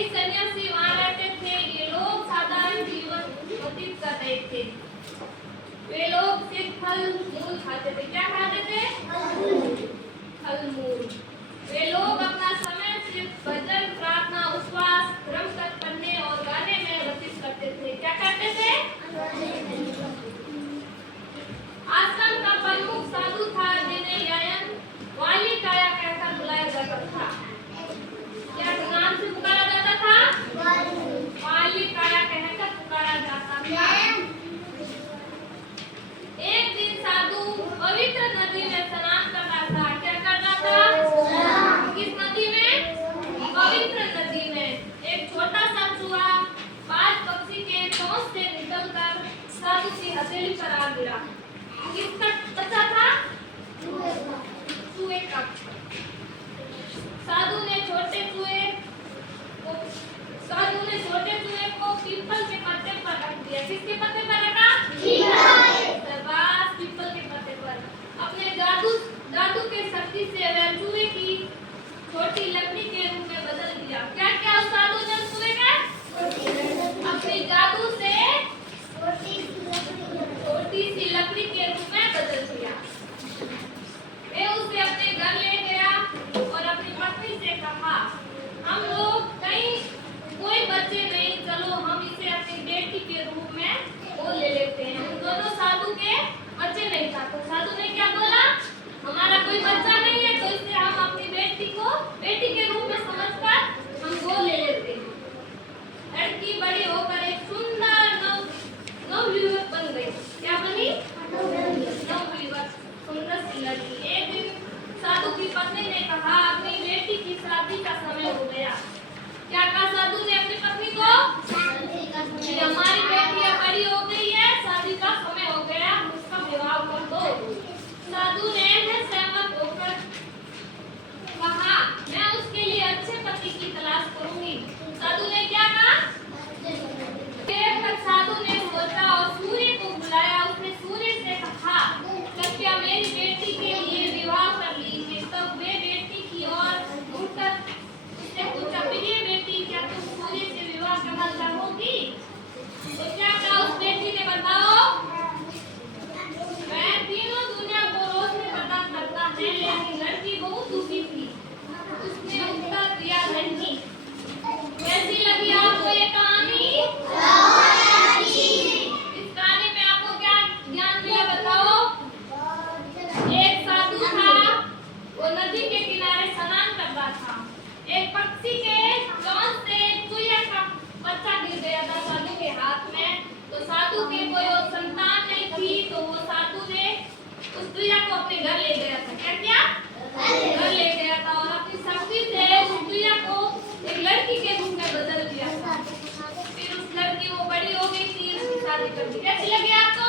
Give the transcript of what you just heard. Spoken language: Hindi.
कई सन्यासी वहां रहते थे। ये लोग साधारण जीवन व्यतीत कर रहे थे। वे लोग सिर्फ फल मूल खाते थे। क्या खाते थे? फल मूल। वे लोग अपना समय सिर्फ भजन, प्रार्थना, उपवास, धर्म करने और गाने में व्यतीत करते थे। क्या करते थे? आश्रम का प्रमुख साधु था जिन्हें यायन वाली काया कहकर बुलाया जाता था। क्या नाम से पुकारा जाता था? वाली काया कहकर पुकारा जाता था। एक दिन साधु पवित्र नदी में स्नान कर रहा था। क्या कर रहा था? किस नदी में? पवित्र नदी में। एक छोटा सा चूहा बाज पक्षी के चोंच से निकलकर साधु की हथेली पर आ गिरा। किसका बच्चा था? चूहे का। साधु ने छोटे चूहे को पीपल के पत्ते पर रख दिया। किसके पत्ते पर रखा? शाबाश, पीपल के पत्ते पर। अपने जादू के शक्ति से वह चूहे की छोटी लकड़ी के रूप में बदल दिया। क्या क्या उस साधु ने चूहे का? अपने जादू से छोटी सी लकड़ी के रूप में बदल दिया। वे उसे अपने घर ले गया और अपनी पत्नी से कहा, हम लोग कोई बच्चे नहीं, चलो हम इसे अपनी बेटी के रूप में वो ले लेते हैं। उन दोनों साधु के बच्चे नहीं था, तो साधु ने क्या बोला? हमारा कोई बच्चा नहीं है, तो इससे हम अपनी बेटी को बेटी के रूप में समझकर हम वो ले लेते हैं। लड़की बड़ी होकर एक सुंदर नवयुवक बन गई। क्या बनी? नवयुवक, सुंदर सी लड़की। एक दिन साधु की पत्नी ने कहा, अपनी बेटी की शादी का समय हो गया। क्या कहा साधु ने अपनी पत्नी को? हमारी बेटी अब बड़ी हो गई है, शादी का समय हो गया, उसका विवाह कर दो। साधु ने सहमत होकर कहा, मैं उसके लिए अच्छे पति की तलाश करूंगी। साधु ने क्या कहा? साधु ने सोचा और सूर्य को बुलाया। उसने सूर्य से कहा, कृपया मेरी बेटी के लिए विवाह कर लीजिए। तब वे बेटी की ओर उठकर उसने पूछा, प्रिय बेटी, क्या तुम सूर्य से विवाह करना चाहोगी? तो क्या कहा उस बेटी ने? बताओ। मैं तीनों दुनिया को रोशनी प्रदान करता है। लेकिन लड़की बहुत दुखी थी। उसने उत्तर दिया, नहीं। कैसी लगी आपको ये कहानी? इस कहानी में आपको क्या ज्ञान मिला बताओ? एक साधु था, वो नदी के किनारे स्नान कर रहा था। एक पक्षी के चोंच से चूहे का बच्चा गिर गया था साधु के हाथ में। तो साधु के कोई और संतान नहीं थी, तो वो साधु ने उस चूहे को अपने घर ले गया था। क्या किया? घर ले गया था और अपनी शक्ति से उस चूहे को एक लड़की के रूप में बदल दिया था। फिर उस लड़की वो बड़ी हो गई थी, उसकी शादी कर दी। कैसी लगी आपको?